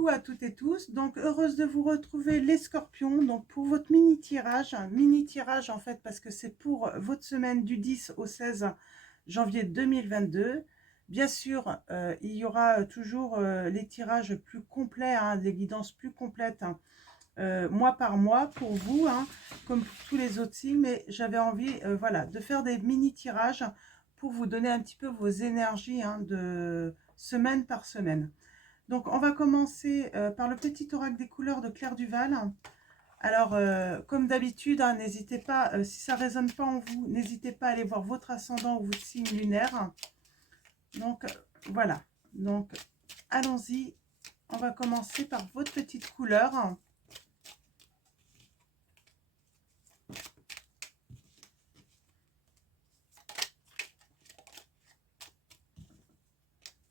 Coucou à toutes et tous, donc heureuse de vous retrouver les scorpions, donc pour votre mini tirage en fait parce que c'est pour votre semaine du 10 au 16 janvier 2022. Bien sûr, il y aura toujours les tirages plus complets, hein, des guidances plus complètes, hein, mois par mois pour vous, hein, comme pour tous les autres signes, mais j'avais envie voilà, de faire des mini tirages pour vous donner un petit peu vos énergies, hein, de semaine par semaine. Donc, on va commencer par le petit oracle des couleurs de Claire Duval. Alors, comme d'habitude, hein, n'hésitez pas, si ça ne résonne pas en vous, n'hésitez pas à aller voir votre ascendant ou votre signe lunaire. Donc, voilà. Donc, allons-y. On va commencer par votre petite couleur.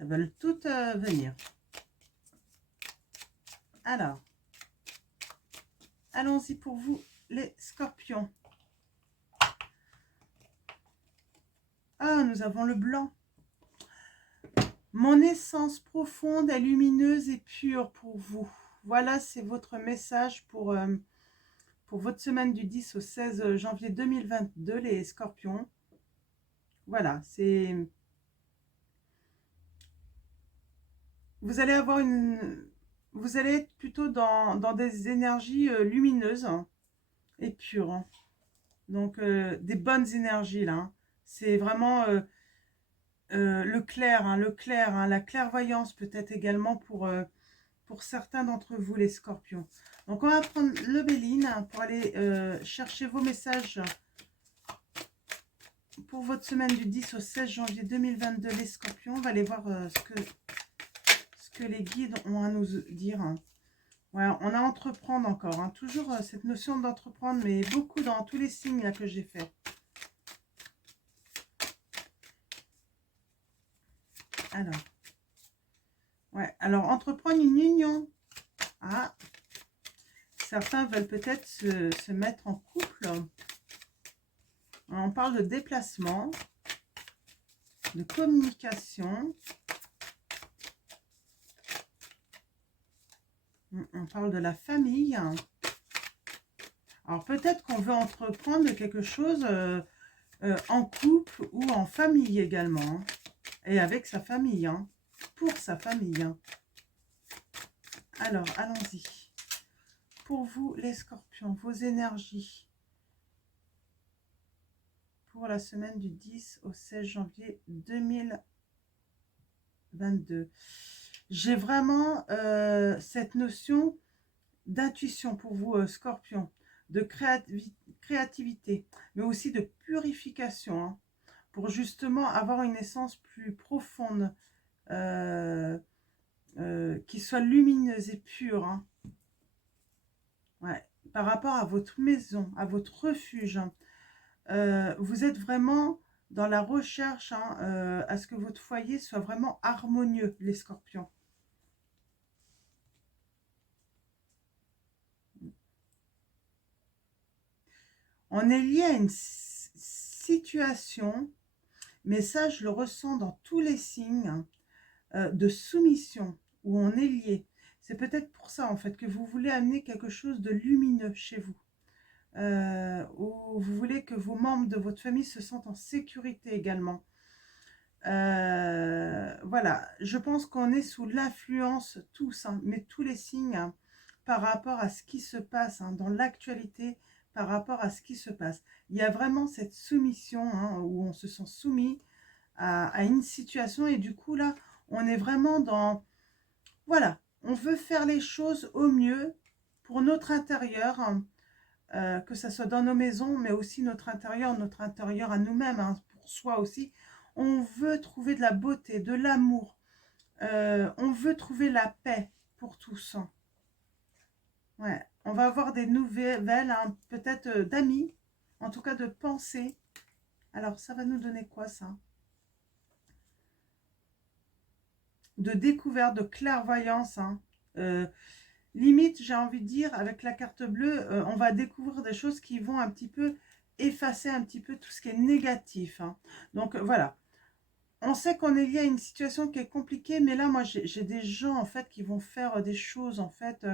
Elles veulent toutes venir. Alors, allons-y pour vous, les scorpions. Ah, nous avons le blanc. Mon essence profonde est lumineuse et pure pour vous. Voilà, c'est votre message pour votre semaine du 10 au 16 janvier 2022, les scorpions. Voilà, c'est... Vous allez avoir une... Vous allez être plutôt dans des énergies lumineuses, hein, et pures, hein. Donc, des bonnes énergies, là, hein. C'est vraiment le clair, hein, la clairvoyance peut-être également pour certains d'entre vous, les scorpions. Donc, on va prendre le Béline, hein, pour aller chercher vos messages pour votre semaine du 10 au 16 janvier 2022, les scorpions. On va aller voir ce que les guides ont à nous dire. Voilà, on a entreprendre encore, hein, toujours cette notion d'entreprendre, mais beaucoup dans tous les signes là, que j'ai fait. Alors, ouais, alors entreprendre une union. Ah, certains veulent peut-être se mettre en couple. On parle de déplacement, de communication. On parle de la famille. Alors peut-être qu'on veut entreprendre quelque chose en couple ou en famille également, hein, et avec sa famille, hein, pour sa famille, hein. Alors, allons-y. Pour vous, les scorpions, vos énergies pour la semaine du 10 au 16 janvier 2022. J'ai vraiment cette notion d'intuition pour vous, scorpions, de créativité, mais aussi de purification, hein, pour justement avoir une essence plus profonde, qui soit lumineuse et pure, hein. Ouais, par rapport à votre maison, à votre refuge, hein. Vous êtes vraiment dans la recherche, hein, à ce que votre foyer soit vraiment harmonieux, les scorpions. On est lié à une situation, mais ça je le ressens dans tous les signes, de soumission, où on est lié. C'est peut-être pour ça en fait que vous voulez amener quelque chose de lumineux chez vous. Où vous voulez que vos membres de votre famille se sentent en sécurité également. Voilà, je pense qu'on est sous l'influence tous, hein, mais tous les signes, hein, par rapport à ce qui se passe, hein, dans l'actualité, par rapport à ce qui se passe. Il y a vraiment cette soumission, hein, où on se sent soumis à une situation et du coup là, on est vraiment dans... Voilà, on veut faire les choses au mieux pour notre intérieur, hein, que ce soit dans nos maisons, mais aussi notre intérieur à nous-mêmes, hein, pour soi aussi. On veut trouver de la beauté, de l'amour. On veut trouver la paix pour tous, hein. Ouais, on va avoir des nouvelles, hein, peut-être d'amis, en tout cas de pensées. Alors, ça va nous donner quoi, ça? De découverte, de clairvoyance, hein. Limite, j'ai envie de dire, avec la carte bleue, on va découvrir des choses qui vont un petit peu effacer un petit peu tout ce qui est négatif, hein. Donc, voilà. on sait qu'on est lié à une situation qui est compliquée, mais là, moi, j'ai des gens, en fait, qui vont faire des choses, en fait,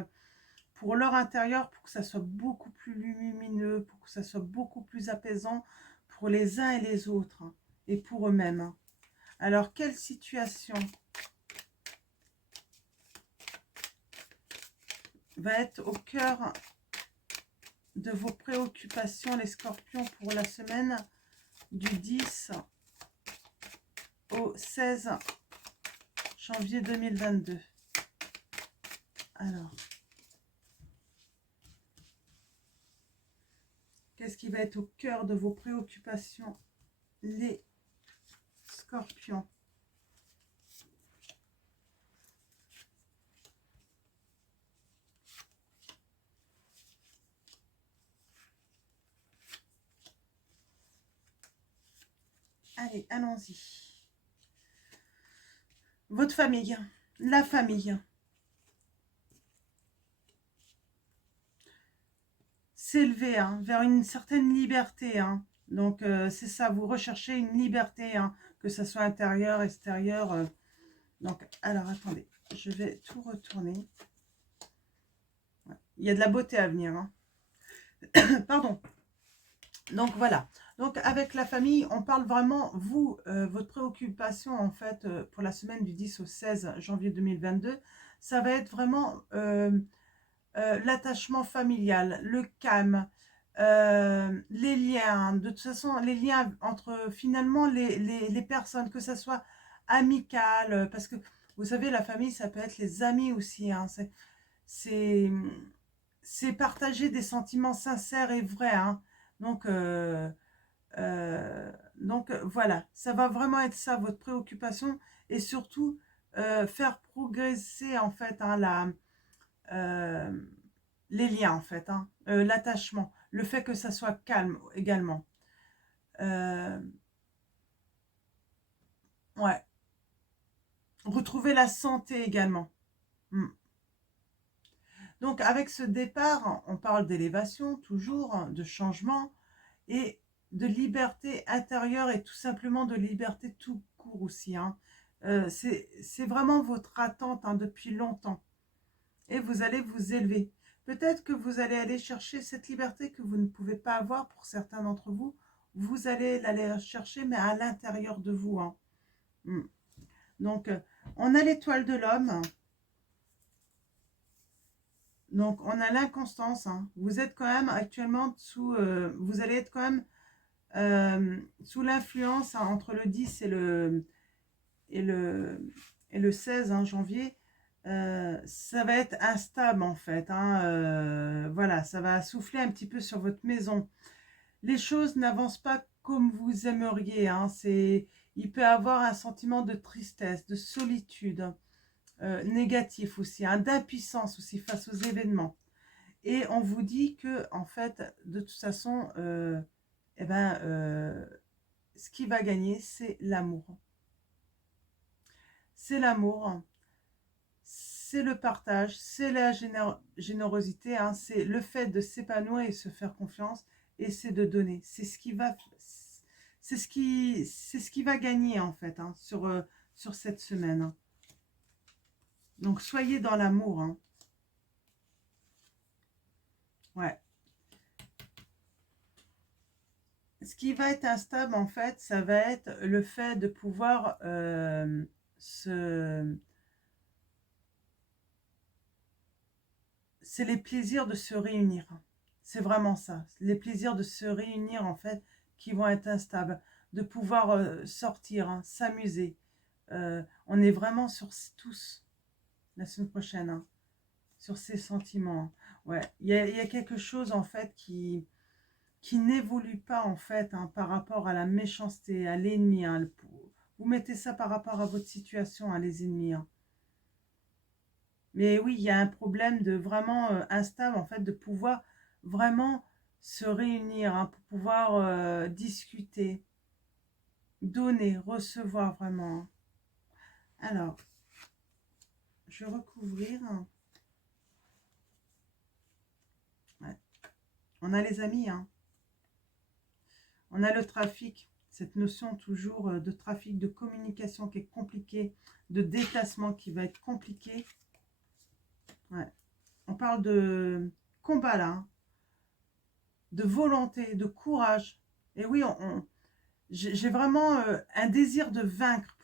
pour leur intérieur, pour que ça soit beaucoup plus lumineux, pour que ça soit beaucoup plus apaisant pour les uns et les autres, hein, et pour eux-mêmes. Hein. Alors, quelle situation va être au cœur de vos préoccupations, les scorpions, pour la semaine du 10 au 16 janvier 2022? Alors, qu'est-ce qui va être au cœur de vos préoccupations, les scorpions? Allez, allons-y. Votre famille, la famille. S'élever hein, vers une certaine liberté. Hein. Donc, c'est ça, vous recherchez une liberté, hein, que ce soit intérieure, extérieure. Donc, alors, attendez, je vais tout retourner. Ouais. Il y a de la beauté à venir. Hein. Pardon. Donc, voilà. Donc, avec la famille, on parle vraiment, vous, votre préoccupation, en fait, pour la semaine du 10 au 16 janvier 2022, ça va être vraiment l'attachement familial, le calme, les liens. De toute façon, les liens entre, finalement, les personnes, que ça soit amical, parce que, vous savez, la famille, ça peut être les amis aussi. Hein, c'est c'est partager des sentiments sincères et vrais. Hein. Donc, voilà, ça va vraiment être ça, votre préoccupation. Et surtout, faire progresser, en fait, hein, euh, les liens, en fait. Hein, l'attachement. Le fait que ça soit calme également. Euh, ouais. Retrouver la santé également. Hmm. Donc, avec ce départ, on parle d'élévation, toujours, de changement et de liberté intérieure et tout simplement de liberté tout court aussi. Hein. C'est vraiment votre attente hein, depuis longtemps. Et vous allez vous élever. Peut-être que vous allez aller chercher cette liberté que vous ne pouvez pas avoir pour certains d'entre vous. Vous allez l'aller chercher, mais à l'intérieur de vous. Hein. Donc, on a l'étoile de l'homme. Donc, on a l'inconstance. Hein. Vous êtes quand même actuellement sous... vous allez être quand même sous l'influence hein, entre le 10 et le 16 hein, janvier. Ça va être instable en fait. Hein, voilà, ça va souffler un petit peu sur votre maison. Les choses n'avancent pas comme vous aimeriez. Hein, il peut y avoir un sentiment de tristesse, de solitude, négatif aussi, hein, d'impuissance aussi face aux événements. Et on vous dit que, en fait, de toute façon, eh ben, ce qui va gagner, c'est l'amour. C'est l'amour, c'est le partage, c'est la générosité, hein, c'est le fait de s'épanouir et se faire confiance, et c'est de donner. C'est ce qui va gagner en fait hein, sur cette semaine. Hein. Donc soyez dans l'amour. Hein. Ouais. Ce qui va être instable en fait, ça va être le fait de pouvoir se c'est les plaisirs de se réunir. C'est vraiment ça. Les plaisirs de se réunir, en fait, qui vont être instables. De pouvoir sortir, hein, s'amuser. On est vraiment sur tous la semaine prochaine. Hein, sur ces sentiments. Hein. Ouais, il y a quelque chose, en fait, qui n'évolue pas, en fait, hein, par rapport à la méchanceté, à l'ennemi. Hein, vous mettez ça par rapport à votre situation, hein, les ennemis. Hein. Mais oui, il y a un problème de vraiment instable, en fait, de pouvoir vraiment se réunir, hein, pour pouvoir discuter, donner, recevoir vraiment. Hein. Alors, je vais recouvrir. Hein. Ouais. On a les amis, hein. On a le trafic. Cette notion toujours de trafic, de communication qui est compliquée, de déplacement qui va être compliqué. Ouais. On parle de combat là, hein, de volonté, de courage. Et oui, j'ai vraiment un désir de vaincre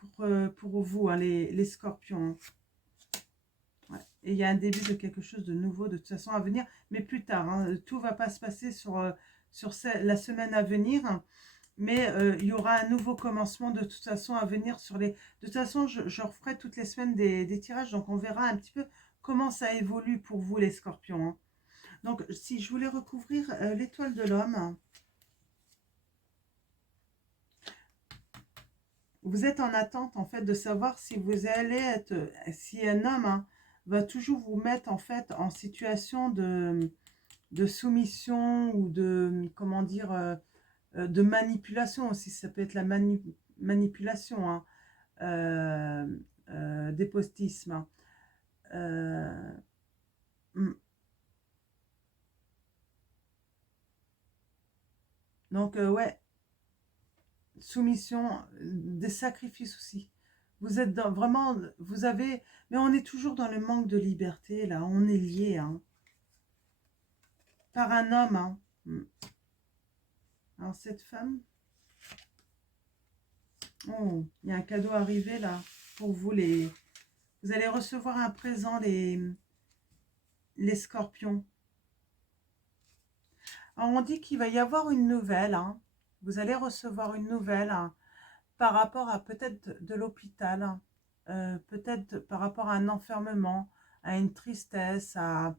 pour vous, hein, les scorpions. Ouais. Et il y a un début de quelque chose de nouveau, de toute façon, à venir, mais plus tard. Hein. Tout ne va pas se passer sur la semaine à venir, mais il y aura un nouveau commencement de toute façon à venir sur les... De toute façon, je referai toutes les semaines des tirages, donc on verra un petit peu comment ça évolue pour vous, les scorpions. Hein. Donc, si je voulais recouvrir l'étoile de l'homme, vous êtes en attente, en fait, de savoir si vous allez être... Si un homme hein, va toujours vous mettre, en fait, en situation de soumission ou de... Comment dire de manipulation aussi. Ça peut être la manipulation, hein, despotisme. Hmm. Donc, ouais, soumission, des sacrifices aussi. Vous êtes dans, vraiment, vous avez, mais on est toujours dans le manque de liberté, là, on est lié, hein, par un homme, hein. Alors, cette femme, oh, il y a un cadeau arrivé, là, pour vous, vous allez recevoir un présent, les scorpions. Alors, on dit qu'il va y avoir une nouvelle, hein. Vous allez recevoir une nouvelle hein, par rapport à peut-être de l'hôpital, hein, peut-être par rapport à un enfermement, à une tristesse, à...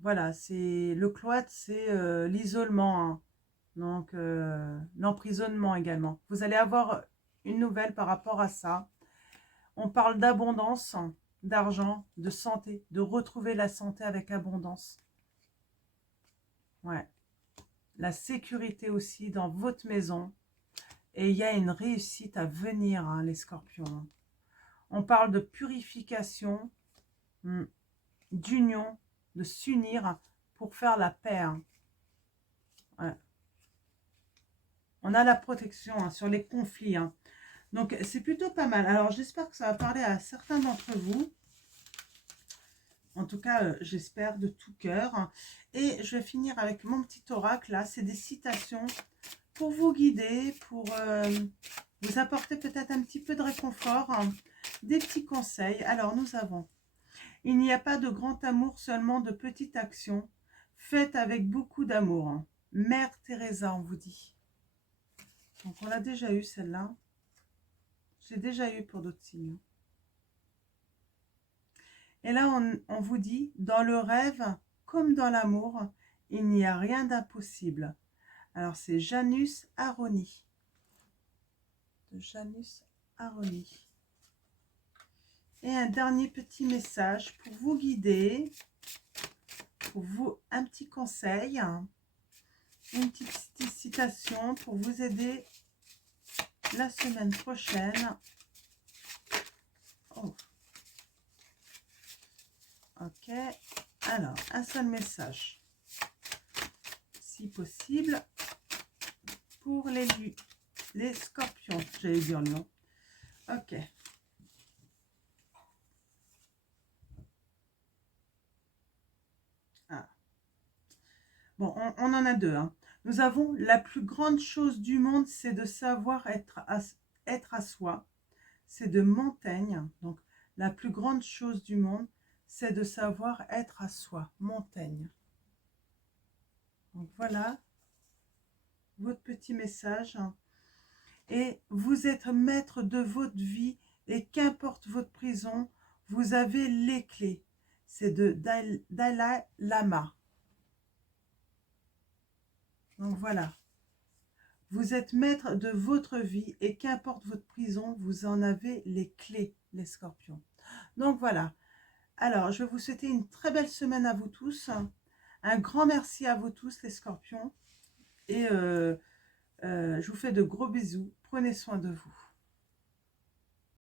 Voilà, c'est le cloître, c'est l'isolement, hein. Donc l'emprisonnement également. Vous allez avoir une nouvelle par rapport à ça. On parle d'abondance, d'argent, de santé, de retrouver la santé avec abondance. Ouais. La sécurité aussi dans votre maison. Et il y a une réussite à venir, hein, les scorpions. On parle de purification, d'union, de s'unir pour faire la paix. Hein. Ouais. On a la protection hein, sur les conflits. Hein. Donc, c'est plutôt pas mal. Alors, j'espère que ça va parler à certains d'entre vous. En tout cas, j'espère de tout cœur. Et je vais finir avec mon petit oracle. Là, c'est des citations pour vous guider, pour vous apporter peut-être un petit peu de réconfort, hein, des petits conseils. Alors, nous avons, il n'y a pas de grand amour, seulement de petites actions, faites avec beaucoup d'amour. Hein. Mère Teresa, on vous dit. Donc, on l'a déjà eu celle-là. J'ai déjà eu pour d'autres signes. Et là, on vous dit, dans le rêve, comme dans l'amour, il n'y a rien d'impossible. Alors, c'est Janus Aroni. De Janus Aroni. Et un dernier petit message pour vous guider, pour vous, un petit conseil, une petite citation pour vous aider la semaine prochaine. Oh. Ok, alors, un seul message, si possible, pour les scorpions, j'allais dire le nom. Ok. Ah. Bon, on en a deux. Hein. Nous avons la plus grande chose du monde, c'est de savoir être à soi. C'est de Montaigne. Donc, la plus grande chose du monde, c'est de savoir être à soi. Montaigne. Donc, voilà votre petit message. Et vous êtes maître de votre vie et qu'importe votre prison, vous avez les clés. C'est de Dalai Lama. Donc voilà. Vous êtes maître de votre vie et qu'importe votre prison, vous en avez les clés, les scorpions. Donc voilà. Alors, je vais vous souhaiter une très belle semaine à vous tous. Un grand merci à vous tous, les scorpions. Et je vous fais de gros bisous. Prenez soin de vous.